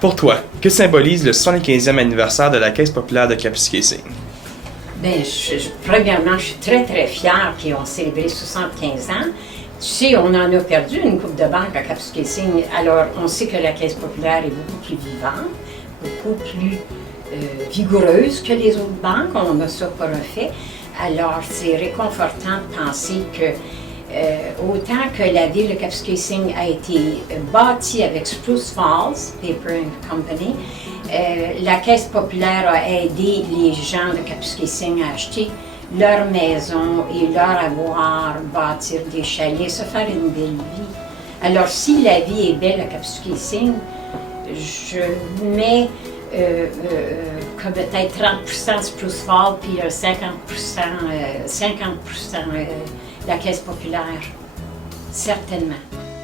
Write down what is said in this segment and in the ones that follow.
Pour toi, que symbolise le 75e anniversaire de la Caisse populaire de Kapuskasing? Bien, premièrement, je suis très, très fière qu'ils ont célébré 75 ans. Tu sais, on en a perdu une coupe de banque à Kapuskasing. Alors, on sait que la Caisse populaire est beaucoup plus vivante, beaucoup plus vigoureuse que les autres banques. On n'a ça pas refait. Alors, c'est réconfortant de penser que autant que la ville de Kapuskasing a été bâtie avec Spruce Falls Paper and Company, la Caisse populaire a aidé les gens de Kapuskasing à acheter leur maison et leur avoir, bâtir des chalets, se faire une belle vie. Alors, si la vie est belle à Kapuskasing, je mets comme peut-être 30% Spruce Falls puis 50% la Caisse populaire, certainement.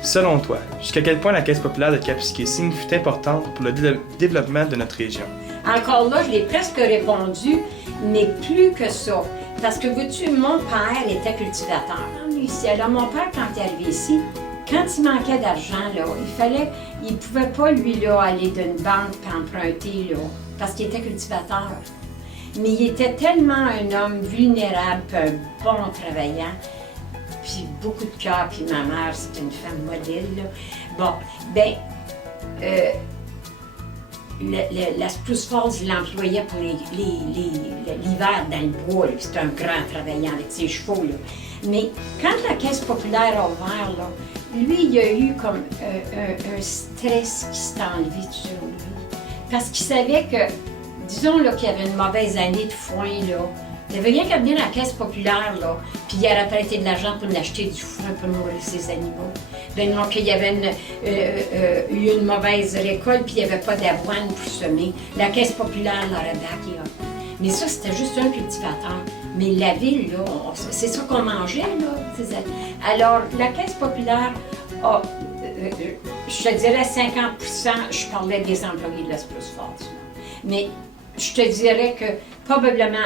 Selon toi, jusqu'à quel point la Caisse populaire de Kapuskasing fut importante pour le développement de notre région? Encore là, je l'ai presque répondu, mais plus que ça. Parce que, vois-tu, mon père était cultivateur ici. Alors, mon père, quand il est arrivé ici, quand il manquait d'argent, là, il ne pouvait pas, lui, là, aller d'une banque et emprunter, là, parce qu'il était cultivateur. Mais il était tellement un homme vulnérable, un bon travaillant, puis beaucoup de cœur, puis ma mère, c'est une femme modèle, là. Bon, ben, la Spruce Falls, il l'employait pour l'hiver dans le bois, puis c'était un grand travaillant avec ses chevaux, là. Mais quand la Caisse populaire a ouvert, là, lui, il a eu comme un stress qui s'est enlevé sur lui. Parce qu'il savait que, disons là, qu'il y avait une mauvaise année de foin, là, il n'y avait rien qu'à venir à la Caisse populaire, là, puis il aurait prêté de l'argent pour acheter du foin pour nourrir ses animaux. Ben non, qu'il y avait eu une mauvaise récolte, puis il n'y avait pas d'avoine pour semer. La Caisse populaire l'aurait backé up. Mais ça, c'était juste un cultivateur. Mais la ville, là, c'est ça qu'on mangeait, là. Alors, la Caisse populaire a, je te dirais 50%, je parlais des employés de la Spruce Falls. Mais je te dirais que probablement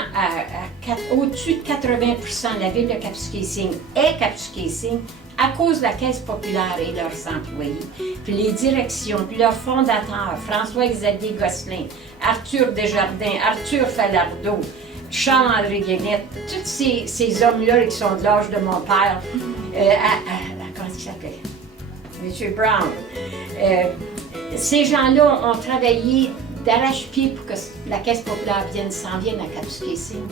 au-dessus de 80%, la ville de Kapuskasing est Kapuskasing à cause de la Caisse populaire et leurs employés, puis les directions, puis leurs fondateurs, François-Xavier Gosselin, Arthur Desjardins, Arthur Falardeau, Charles-André Guénette, tous ces hommes-là qui sont de l'âge de mon père, comment il s'appelle? M. Brown. Ces gens-là ont travaillé d'arrache-pied pour que la Caisse populaire s'en vienne à Kapuskasing.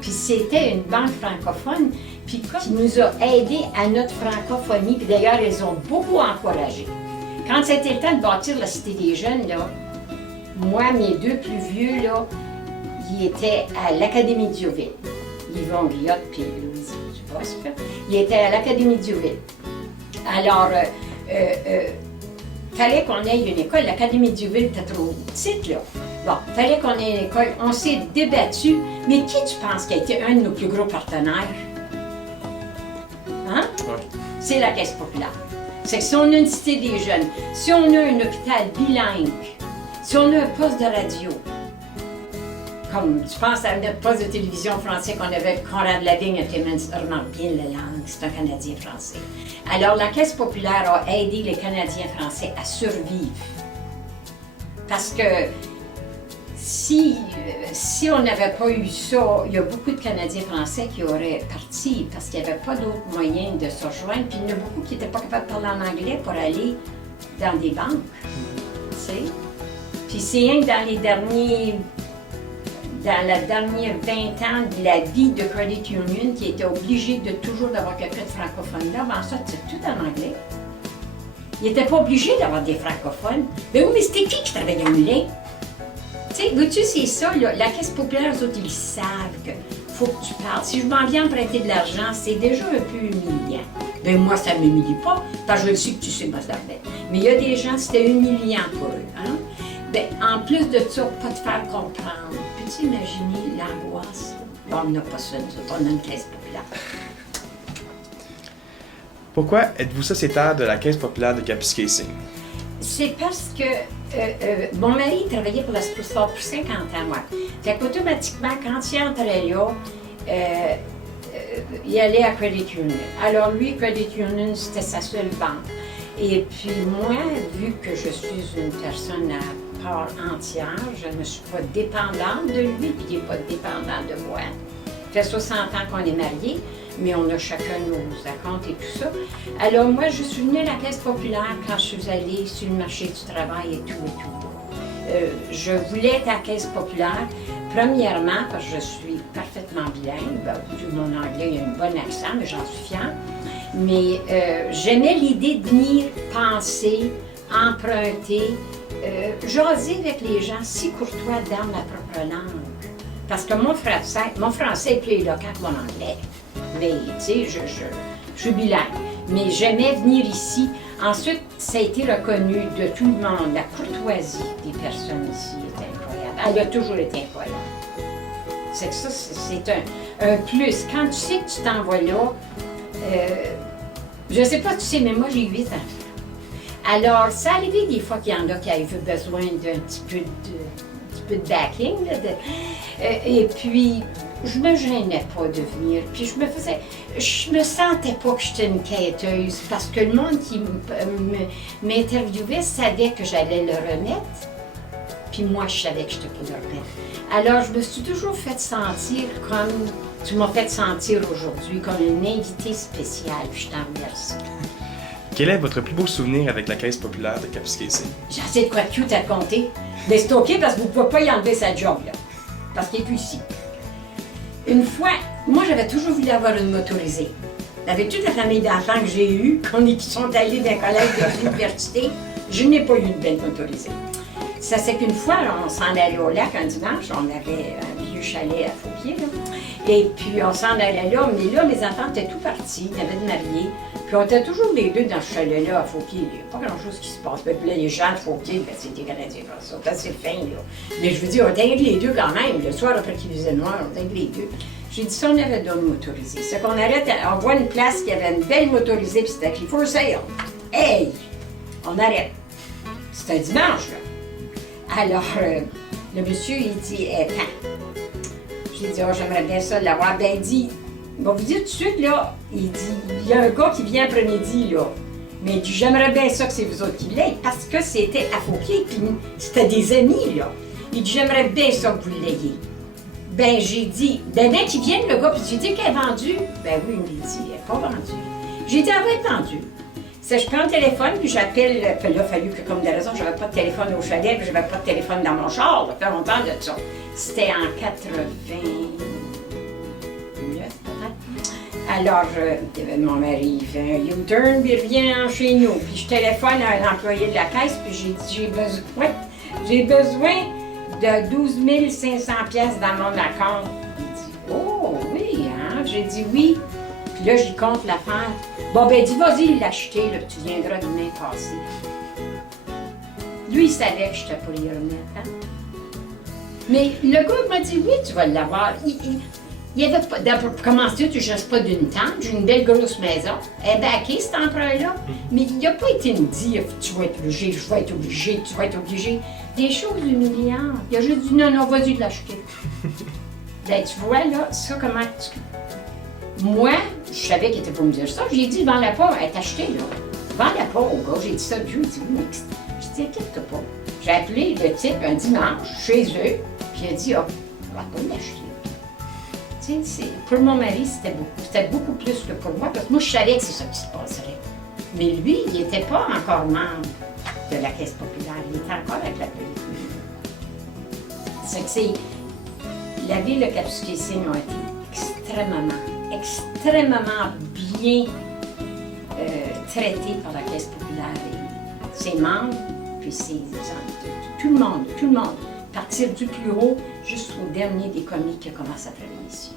Puis c'était une banque francophone, puis qui nous a aidés à notre francophonie, puis d'ailleurs, ils ont beaucoup encouragé. Quand c'était le temps de bâtir la Cité des Jeunes, là, moi, mes deux plus vieux, là, ils étaient à l'Académie d'Youville. Yvon Guillotte puis Louise Dubosc, ils étaient à l'Académie d'Youville. Alors, fallait qu'on ait une école. L'Académie d'Youville était trop petite, là. Bon, fallait qu'on ait une école. On s'est débattu. Mais qui tu penses qui a été un de nos plus gros partenaires? Hein? Ouais. C'est la Caisse populaire. C'est que si on a une cité des jeunes, si on a un hôpital bilingue, si on a un poste de radio, comme tu penses à notre poste de télévision français qu'on avait avec Conrad Lavigne, qui remarque bien la langue, c'est un Canadien français. Alors la Caisse populaire a aidé les Canadiens français à survivre. Parce que si on n'avait pas eu ça, il y a beaucoup de Canadiens français qui auraient parti parce qu'il n'y avait pas d'autres moyens de se rejoindre. Puis il y en a beaucoup qui n'étaient pas capables de parler en anglais pour aller dans des banques. Tu sais? Puis c'est rien que dans les derniers dernière 20 ans de la vie de Credit Union qui était obligé de toujours d'avoir quelqu'un de francophone là. Avant ça, c'était tout en anglais. Il n'était pas obligé d'avoir des francophones. Mais oui, mais c'était qui travaillait au lait? Tu sais, vois-tu, c'est ça, là, la Caisse populaire, eux autres, ils savent qu'il faut que tu parles. Si je m'en viens emprunter de l'argent, c'est déjà un peu humiliant. Ben moi, ça ne m'humilie pas, parce que je le sais que tu sais ma bête. Mais il y a des gens, c'était humiliant pour eux. Hein? Ben, en plus de ça, pas te faire comprendre. Peux-tu imaginer l'angoisse? Bon, on n'a pas ça, nous autres, on a une Caisse populaire. Pourquoi êtes-vous sociétaire de la Caisse populaire de Kapuskasing? C'est parce que mon mari travaillait pour la Spruce Falls pour 50 ans, moi. Fait qu'automatiquement, quand il entrait là, il allait à Credit Union. Alors lui, Credit Union, c'était sa seule banque. Et puis moi, vu que je suis une personne à part entière, je ne suis pas dépendante de lui, puis il n'est pas dépendant de moi. Ça fait 60 ans qu'on est mariés, mais on a chacun nos acomptes et tout ça. Alors moi, je suis venue à la Caisse populaire quand je suis allée sur le marché du travail et tout et tout. Je voulais être à la Caisse populaire, premièrement, parce que je suis parfaitement bilingue. Ben, vu mon anglais, il y a un bon accent, mais j'en suis fière. Mais j'aimais l'idée de venir penser, emprunter, jaser avec les gens, si courtois dans ma propre langue. Parce que mon français est plus éloquent que mon anglais. Mais, tu sais, je suis bilingue. Mais j'aimais venir ici. Ensuite, ça a été reconnu de tout le monde. La courtoisie des personnes ici est incroyable. Elle a toujours été incroyable. C'est que ça, c'est un plus. Quand tu sais que tu t'en vas là, je sais pas, tu sais, mais moi, j'ai 8 enfants. Alors, ça arrivait des fois qu'il y en a qui avaient besoin d'un petit peu de backing. Là, et puis, je me gênais pas de venir. Puis je me sentais pas que j'étais une quêteuse parce que le monde qui m'interviewait savait que j'allais le remettre. Puis moi, je savais que je n'étais pas le remettre. Alors, je me suis toujours fait sentir comme tu m'as fait sentir aujourd'hui, comme une invitée spéciale. Puis je t'en remercie. Quel est votre plus beau souvenir avec la Caisse populaire de Kapuskasing? J'ai assez de quoi de cute à compter. Mais c'est OK parce que vous ne pouvez pas y enlever sa job, là. Parce qu'il n'est plus ici. Une fois, moi, j'avais toujours voulu avoir une motorisée. Avec toute la famille d'enfants que j'ai eue, qui sont allés d'un collège de l'université, je n'ai pas eu de belle motorisée. Ça, c'est qu'une fois, on s'en allait au lac un dimanche, on avait un vieux chalet à Fauquier, là. Et puis, on s'en allait là, mais là, mes enfants étaient tout partis, ils avaient de mariés. Puis, on était toujours les deux dans ce chalet-là à Fauquier. Il n'y a pas grand-chose qui se passe. Puis là, les gens de Fauquier, ben, c'était canadien comme ça, c'est assez fin, là. Mais je veux dire, on était les deux quand même. Le soir, après qu'il faisait noir, on était les deux. J'ai dit, si on avait d'autres motorisés, c'est qu'on arrête, on voit une place qui avait une belle motorisée, puis c'était écrit for sale. Hey! On arrête. C'était un dimanche, là. Alors, le monsieur, il dit, quand? J'ai dit, oh, j'aimerais bien ça l'avoir. Ben, il dit, bon, vous dire tout de suite, là, il dit, il y a un gars qui vient après-midi, là. Mais il dit, j'aimerais bien ça que c'est vous autres qui l'ayez, parce que c'était à Fauquier, puis c'était des amis, là. Il dit, j'aimerais bien ça que vous l'ayez. Ben, j'ai dit, ben, qu'il vienne, le gars, puis j'ai dit qu'elle est vendue. Ben oui, il me dit, elle n'est pas vendue. J'ai dit, elle va être vendue. Ça, je prends le téléphone, puis j'appelle. Puis là, il a fallu que, comme des raisons, j'avais pas de téléphone au chalet, puis j'avais pas de téléphone dans mon char. Ça fait longtemps de ça. C'était en 89, peut-être. Alors, mon mari, il fait un U-turn, puis il revient chez nous. Puis je téléphone à un employé de la caisse, puis j'ai dit, j'ai besoin de 12 500 pièces dans mon account. Il dit, oh oui, hein? J'ai dit oui. Puis là, j'y compte l'affaire. Bon, ben, dis, vas-y l'acheter, là, tu viendras demain passer. Lui, il savait que je n'étais pas les remettre, hein? Mais le gars m'a dit, oui, tu vas l'avoir. Il avait pas, pour commencer, tu ne cherches pas d'une tente, j'ai une belle grosse maison. Elle est baquée, cet emprunt-là. Mais il n'a pas été me dire, tu vas être obligé, je vais être obligé, tu vas être obligé. Des choses humiliantes. Il a juste dit, non, vas-y de l'acheter. Ben, tu vois, là, ça, comment tu... Moi, je savais qu'il était pour me dire ça. J'ai dit, vends-la pas, elle est achetée, là. Vends-la pas au gars. J'ai dit ça, lui, il dit, oui, mais je dis, inquiète-toi pas. J'ai appelé le type un dimanche chez eux, puis il a dit, on va pas l'acheter. Tu sais, pour mon mari, c'était beaucoup plus que pour moi, parce que moi, je savais que c'est ça qui se passerait. Mais lui, il n'était pas encore membre de la Caisse populaire. Il était encore avec la politique. C'est que c'est... La ville de Kapuskasing a été extrêmement bien traitée par la Caisse populaire. Et ses membres, puis tout le monde. Partir du plus haut jusqu'au dernier des commis qui a commencé à travailler ici.